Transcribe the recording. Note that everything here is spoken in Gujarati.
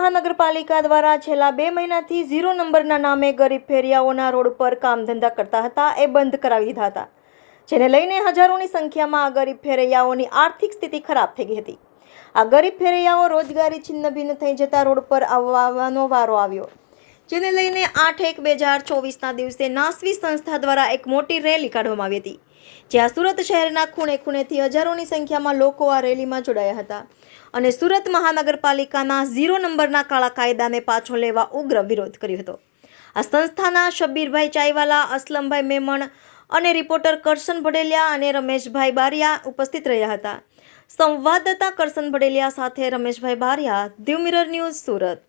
નગરપાલિકા દ્વારા છેલ્લા બે મહિનાથી ઝીરો નંબરના નામે ગરીબ ફેરિયાઓના રોડ પર કામ ધંધા કરતા હતા, એ બંધ કરાવી દીધા હતા. જેને લઈને હજારોની સંખ્યામાં આ ગરીબ ફેરૈયાઓની આર્થિક સ્થિતિ ખરાબ થઈ ગઈ હતી. આ ગરીબ ફેરૈયાઓ રોજગારી છિન્નભિન્ન થઈ જતા રોડ પર આવવાનો વારો આવ્યો. જેને લઈને આઠ એક બે હજાર ચોવીસના દિવસે નાસવી સંસ્થા દ્વારા એક મોટી રેલી કાઢવામાં આવી હતી, જ્યાં સુરત શહેરના ખૂણે ખૂણેથી હજારોની સંખ્યામાં લોકો આ રેલીમાં જોડાયા હતા અને સુરત મહાનગરપાલિકાના ઝીરો નંબરના કાળા કાયદાને પાછો લેવા ઉગ્ર વિરોધ કર્યો હતો. આ સંસ્થાના શબ્બીરભાઈ ચાઈવાલા અસલમભાઈ મેમણ અને રિપોર્ટર કરશન ભડેલિયા અને રમેશભાઈ બારિયા ઉપસ્થિત રહ્યા હતા. સંવાદદાતા કરશન ભડેલિયા સાથે રમેશભાઈ બારિયા દીવ મિરર ન્યૂઝ સુરત.